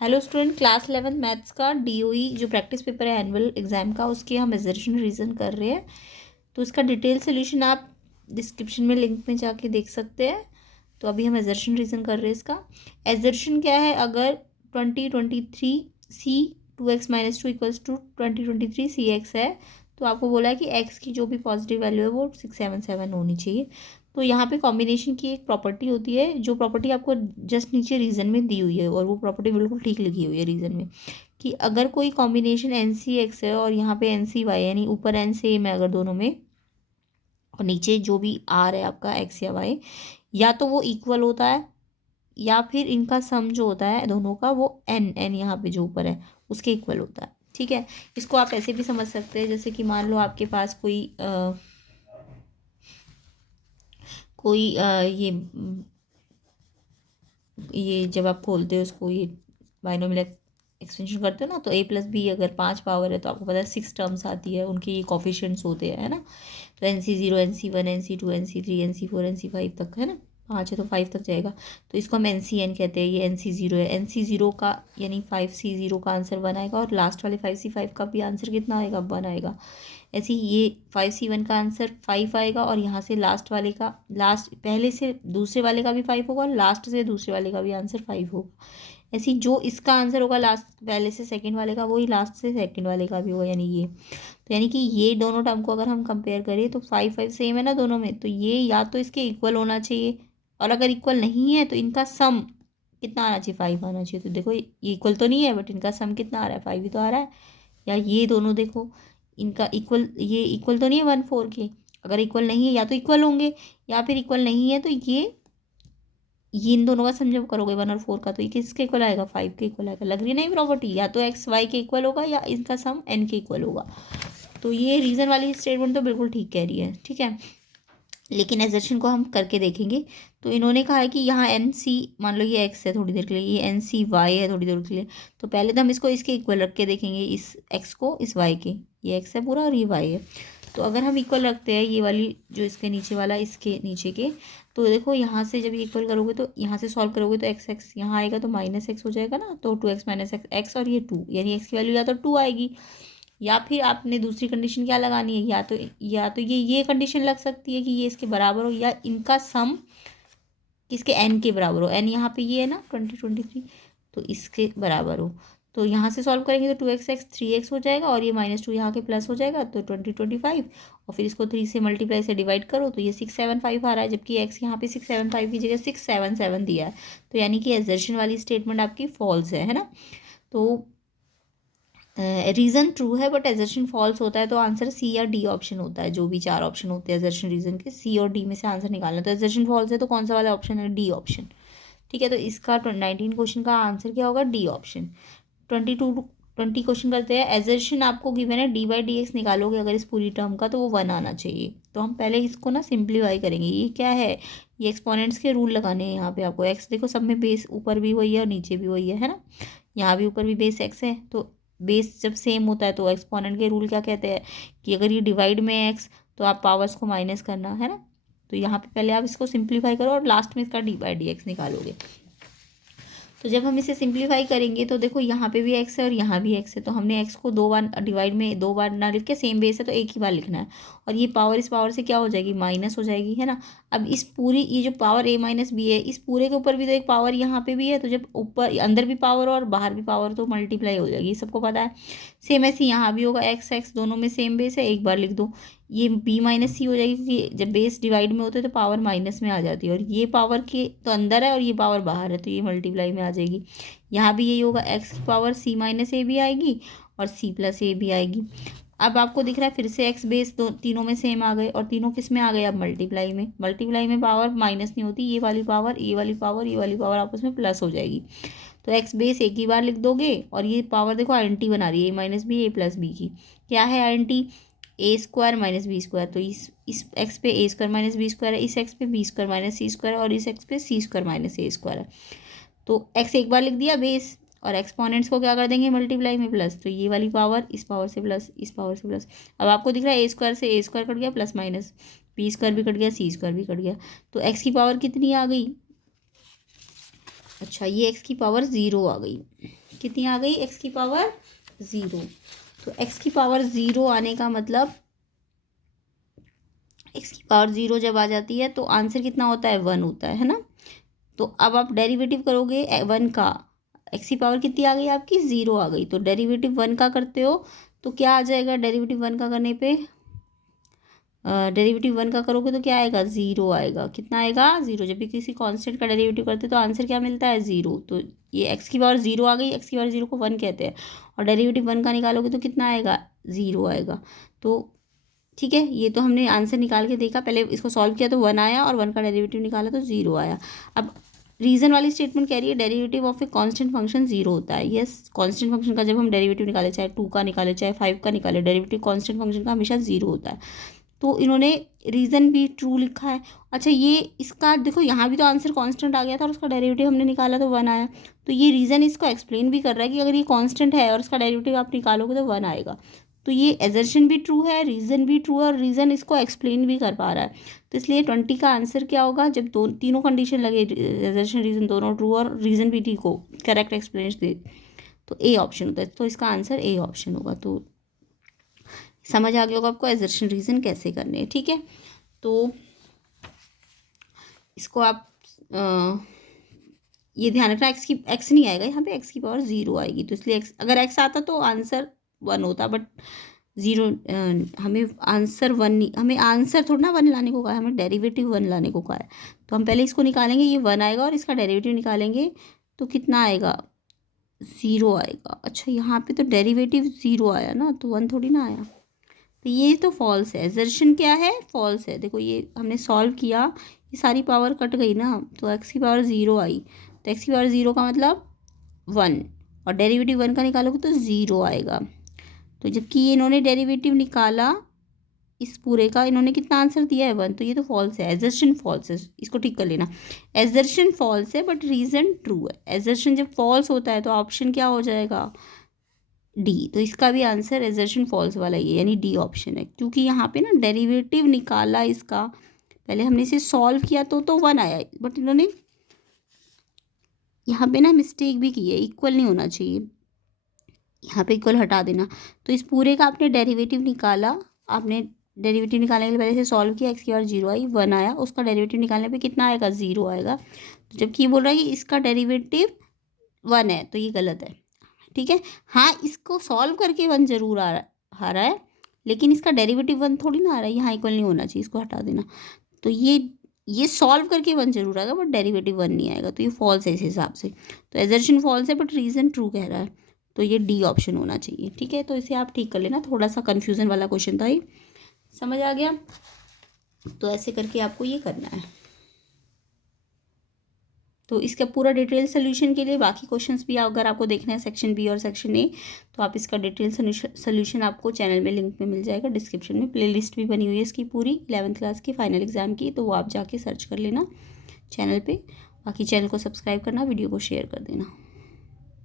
Hello student, class 11 maths का DOE जो practice paper है एनुअल एग्जाम का, उसके हम एजर्शन रीज़न कर रहे हैं। तो इसका डिटेल सोल्यूशन आप डिस्क्रिप्शन में लिंक में जाके देख सकते हैं। तो अभी हम एजर्शन रीज़न कर रहे हैं इसका। एजर्शन क्या है? अगर 2023 C 2x-2 equals to 2023 C x है, तो आपको बोला है कि एक्स की जो भी पॉजिटिव वैल्यू है वो 677 होनी चाहिए। तो यहाँ पे कॉम्बिनेशन की एक प्रॉपर्टी होती है, जो प्रॉपर्टी आपको जस्ट नीचे रीजन में दी हुई है, और वो प्रॉपर्टी बिल्कुल ठीक लिखी हुई है रीजन में, कि अगर कोई कॉम्बिनेशन एन सी एक्स है और यहाँ पे एन सी वाई, यानी ऊपर एन सेम है अगर दोनों में, और नीचे जो भी आर है आपका एक्स या वाई, या तो वो इक्वल होता है, या फिर इनका सम जो होता है दोनों का वो एन एन यहाँ पे जो ऊपर है उसके इक्वल होता है। ठीक है, इसको आप ऐसे भी समझ सकते हैं, जैसे कि मान लो आपके पास ये जब आप खोलते हो उसको, ये बाइनोमियल एक्सटेंशन करते हो ना, तो a+b अगर 5 पावर है तो आपको पता है 6 टर्म्स आती है, उनके ये कॉफिशिएंट्स होते हैं, है ना। तो NC0 NC1 NC2 NC3 NC4 NC5 तक, है ना। 5 है तो 5 तक जाएगा, तो इसको हम NCN कहते हैं। ये NC0 है, NC0 का यानी 5C0 का आंसर 1 आएगा, और लास्ट वाले 5C5 का भी आंसर कितना आएगा? 1 आएगा। ऐसे ही ये 5C1 का आंसर 5 आएगा, और यहाँ से लास्ट वाले का, लास्ट पहले से दूसरे वाले का भी 5 होगा, और लास्ट से दूसरे वाले का भी आंसर 5 होगा। ऐसे ही जो इसका आंसर होगा लास्ट पहले से सेकंड वाले का, वही लास्ट से सेकंड वाले का भी होगा, यानी ये। तो यानी कि ये दोनों टर्म को अगर हम कंपेयर करें तो 5 5 सेम है ना दोनों में, तो ये या तो इसके इक्वल होना चाहिए, और अगर इक्वल नहीं है तो इनका सम कितना आना चाहिए? 5 आना चाहिए। तो देखो ये इक्वल तो नहीं है, बट इनका सम कितना आ रहा है? 5 ही तो आ रहा है। या ये दोनों देखो, इनका इक्वल, ये इक्वल तो नहीं है 1 4 के। अगर इक्वल नहीं है, या तो इक्वल होंगे, या फिर इक्वल नहीं है तो ये इन दोनों का सम जब करोगे 1 और 4 का, तो ये किसके इक्वल आएगा? 5 के इक्वल आएगा। लग रही है नहीं प्रॉपर्टी? या तो एक्स वाई के इक्वल होगा, या इनका सम एन के इक्वल होगा। तो ये रीज़न वाली स्टेटमेंट तो बिल्कुल ठीक कह रही है, ठीक है। लेकिन एजर्शन को हम करके देखेंगे। तो इन्होंने कहा है कि यहाँ एन सी, मान लो ये एक्स है थोड़ी देर के लिए, ये एन सी वाई है थोड़ी देर के लिए। तो पहले तो हम इसको इसके इक्वल रख के देखेंगे, इस एक्स को इस वाई के। ये एक्स है पूरा और ये वाई है। तो अगर हम इक्वल रखते हैं ये वाली जो इसके नीचे वाला इसके नीचे के, तो देखो यहाँ से जब इक्वल करोगे तो यहाँ से सॉल्व करोगे तो एक्स एक्स यहाँ आएगा तो -x हो जाएगा ना। तो 2x-x, और ये 2, यानी एक्स की वैल्यू या तो 2 आएगी, या फिर आपने दूसरी कंडीशन क्या लगानी है? या तो ये कंडीशन लग सकती है कि ये इसके बराबर हो, या इनका सम किसके? एन के बराबर हो। एन यहाँ पे ये है ना 2023, तो इसके बराबर हो। तो यहाँ से सॉल्व करेंगे तो 2x 3x हो जाएगा, और ये -2 यहाँ के प्लस हो जाएगा, तो 2025। और फिर इसको 3 से मल्टीप्लाई से डिवाइड करो तो ये 675 आ रहा है, जबकि x यहाँ पे 675 की जगह 677 दिया है। तो यानी कि एजर्शन वाली स्टेटमेंट आपकी फॉल्स है ना। तो रीज़न ट्रू है बट एजर्शन फॉल्स होता है, तो आंसर सी या डी ऑप्शन होता है। जो भी 4 ऑप्शन होते हैं एजर्शन रीज़न के, सी और डी में से आंसर निकालना। तो एजर्शन फॉल्स है तो कौन सा वाला ऑप्शन है? D option. ठीक है, तो इसका 19 क्वेश्चन का आंसर क्या होगा? D option. 20 क्वेश्चन करते हैं। एजर्शन आपको गिवन है d/dx निकालोगे अगर इस पूरी टर्म का, तो वो 1 आना चाहिए। तो हम पहले इसको ना सिंप्लीफाई करेंगे। ये क्या है? ये एक्सपोनेंट्स के रूल लगाने हैं यहाँ पे आपको। एक्स देखो सब में बेस ऊपर भी वही है और नीचे भी वही है ना। यहाँ भी ऊपर भी बेस एक्स है, तो बेस जब सेम होता है तो एक्सपोनेंट के रूल क्या कहते हैं कि अगर ये डिवाइड में एक्स, तो आप पावर्स को माइनस करना है ना। तो यहाँ पे पहले आप इसको सिंप्लीफाई करो और लास्ट में इसका d/dx निकालोगे। तो जब हम इसे सिंप्लीफाई करेंगे तो देखो यहाँ पे भी एक्स है और यहाँ भी एक्स है, तो हमने एक्स को 2 बार डिवाइड में 2 बार ना लिख के, सेम बेस है तो एक ही बार लिखना है। और ये पावर इस पावर से क्या हो जाएगी? माइनस हो जाएगी, है ना। अब इस पूरी ये जो पावर a-b है, इस पूरे के ऊपर भी तो एक पावर यहाँ पे भी है, तो जब ऊपर अंदर भी पावर और बाहर भी पावर, तो मल्टीप्लाई हो जाएगी, सबको पता है। सेम ऐसे यहाँ भी होगा, एक्स एक्स दोनों में सेम बेस है, एक बार लिख दो। ये b-c हो जाएगी, क्योंकि जब बेस डिवाइड में होते हैं तो पावर माइनस में आ जाती है, और ये पावर के तो अंदर है और ये पावर बाहर है, तो ये मल्टीप्लाई में आ जाएगी। यहाँ भी यही होगा, एक्स की पावर c-a भी आएगी और c+a भी आएगी। अब आपको दिख रहा है फिर से एक्स बेस दो तीनों में सेम आ गए, और तीनों किस में आ गए? अब मल्टीप्लाई में। मल्टीप्लाई में पावर माइनस नहीं होती, ये वाली पावर, ये वाली पावर, ये वाली पावर आपस में प्लस हो जाएगी। तो एक्स बेस एक ही बार लिख दोगे, और ये पावर देखो आइडेंटिटी बना रही है, a-b की। क्या है आइडेंटिटी? a² - b²। तो इस एक्स पे a² - b² है, इस एक्स पे b² - c² है, और इस एक्स पे c² - a² है। तो एक्स एक बार लिख दिया बेस, और एक्सपोनेंट्स को क्या कर देंगे? मल्टीप्लाई में प्लस। तो ये वाली पावर इस पावर से प्लस, इस पावर से प्लस। अब आपको दिख रहा है a² से a² कट गया, प्लस माइनस b² भी कट गया, c² भी कट गया। तो एक्स की पावर कितनी आ गई? अच्छा, ये एक्स की पावर 0 आ गई। कितनी आ गई, एक्स की पावर 0। तो एक्स की पावर 0 आने का मतलब एक्स की पावर 0 जब आ जाती है तो आंसर कितना होता है, 1 होता है ना। तो अब आप डेरिवेटिव करोगे 1 का, एक्स की पावर कितनी आ गई आपकी, 0 आ गई। तो डेरिवेटिव 1 का करते हो तो क्या आ जाएगा, डेरिवेटिव 1 का करने पे डेरिवेटिव 1 का करोगे तो क्या आएगा, 0 आएगा। कितना आएगा, 0। जब भी किसी कांस्टेंट का डेरिवेटिव करते तो आंसर क्या मिलता है, 0। तो ये एक्स की पावर 0 आ गई, एक्स की पावर 0 को 1 कहते हैं, और डेरिवेटिव 1 का निकालोगे तो कितना आएगा, 0 आएगा। तो ठीक है, ये तो हमने आंसर निकाल के देखा, पहले इसको सॉल्व किया तो 1 आया और 1 का डेरिवेटिव निकाला तो 0 आया। अब रीजन वाली स्टेटमेंट कह रही है derivative of a constant function 0 होता है। यस, कांस्टेंट फंक्शन का जब हम डेरिवेटिव निकाले, चाहे 2 का निकाले चाहे 5 का निकाले, डेरिवेटिव कांस्टेंट फंक्शन का हमेशा 0 होता है। तो इन्होंने रीज़न भी ट्रू लिखा है। अच्छा, ये इसका देखो, यहाँ भी तो आंसर कांस्टेंट आ गया था और उसका डेरिवेटिव हमने निकाला तो 1 आया। तो ये रीज़न इसको एक्सप्लेन भी कर रहा है कि अगर ये कांस्टेंट है और उसका डेरिवेटिव आप निकालोगे तो 1 आएगा। तो ये एजर्शन भी ट्रू है, रीज़न भी ट्रू है, और रीज़न इसको एक्सप्लेन भी कर पा रहा है। तो इसलिए 20 का आंसर क्या होगा, जब तीनों कंडीशन लगे, एजर्शन रीज़न दोनों ट्रू और रीज़न भी ठीक हो, करेक्ट एक्सप्लेनेशन दे, तो ए ऑप्शन होता है। तो इसका आंसर ए ऑप्शन होगा। तो समझ आ गया होगा आपको एजर्शन रीज़न कैसे करने हैं, ठीक है। तो इसको आप ये ध्यान रखना, एक्स नहीं आएगा यहाँ पे, एक्स की पावर 0 आएगी। तो इसलिए अगर एक्स आता तो आंसर 1 होता, बट 0, हमें आंसर 1 नहीं, हमें आंसर थोड़ा ना 1 लाने को कहा है, हमें डेरिवेटिव 1 लाने को कहा है। तो हम पहले इसको निकालेंगे, ये 1 आएगा, और इसका डेरिवेटिव निकालेंगे तो कितना आएगा, 0 आएगा। अच्छा, यहाँ पे तो डेरिवेटिव 0 आया ना, तो 1 थोड़ी ना आया। तो ये तो फॉल्स है, एजर्शन क्या है, फॉल्स है। देखो ये हमने सॉल्व किया, ये सारी पावर कट गई ना, तो एक्स की पावर 0 आई। तो एक्स की पावर 0 का मतलब 1, और डेरिवेटिव 1 का निकालोगे तो 0 आएगा। तो जबकि ये इन्होंने डेरिवेटिव निकाला इस पूरे का, इन्होंने कितना आंसर दिया है, 1। तो ये तो फॉल्स है, एजर्शन फॉल्स है, इसको ठीक कर लेना। एजर्शन फॉल्स है बट रीज़न ट्रू है। एजर्शन जब फॉल्स होता है तो ऑप्शन क्या हो जाएगा, डी। तो इसका भी आंसर एजर्शन फॉल्स वाला ही है, यानी डी ऑप्शन है। क्योंकि यहाँ पे ना डेरिवेटिव निकाला इसका, पहले हमने इसे सॉल्व किया तो 1 आया, बट इन्होंने यहाँ पे ना मिस्टेक भी की है, इक्वल नहीं होना चाहिए, यहाँ पे इक्वल हटा देना। तो इस पूरे का आपने डेरिवेटिव निकाला, आपने डेरिवेटिव निकालने के लिए पहले से सॉल्व किया, एक्स की पावर 0 आई, 1 आया, उसका डेरिवेटिव निकालने पे कितना आएगा, 0 आएगा। तो जबकि ये बोल रहा है कि इसका डेरिवेटिव 1 है, तो ये गलत है, ठीक है। हाँ, इसको सॉल्व करके 1 जरूर आ रहा है, लेकिन इसका डेरिवेटिव 1 थोड़ी ना आ रहा है, यहाँ इक्वल नहीं होना चाहिए, इसको हटा देना। तो ये सॉल्व करके 1 जरूर आएगा बट डेरिवेटिव 1 नहीं आएगा, तो ये फॉल्स है इस हिसाब से। तो एजर्शन फॉल्स है बट रीज़न ट्रू कह रहा है, तो ये डी ऑप्शन होना चाहिए, ठीक है। तो इसे आप ठीक कर लेना, थोड़ा सा कन्फ्यूज़न वाला क्वेश्चन था ये, समझ आ गया। तो ऐसे करके आपको ये करना है। तो इसका पूरा डिटेल सोल्यूशन के लिए बाकी क्वेश्चंस भी अगर आपको देखना है सेक्शन बी और सेक्शन ए, तो आप इसका डिटेल सोल्यूशन आपको चैनल में लिंक में मिल जाएगा, डिस्क्रिप्शन में प्लेलिस्ट भी बनी हुई है इसकी पूरी 11th क्लास की फाइनल एग्जाम की, तो वो आप जाके सर्च कर लेना चैनल पे। बाकी चैनल को सब्सक्राइब करना, वीडियो को शेयर कर देना।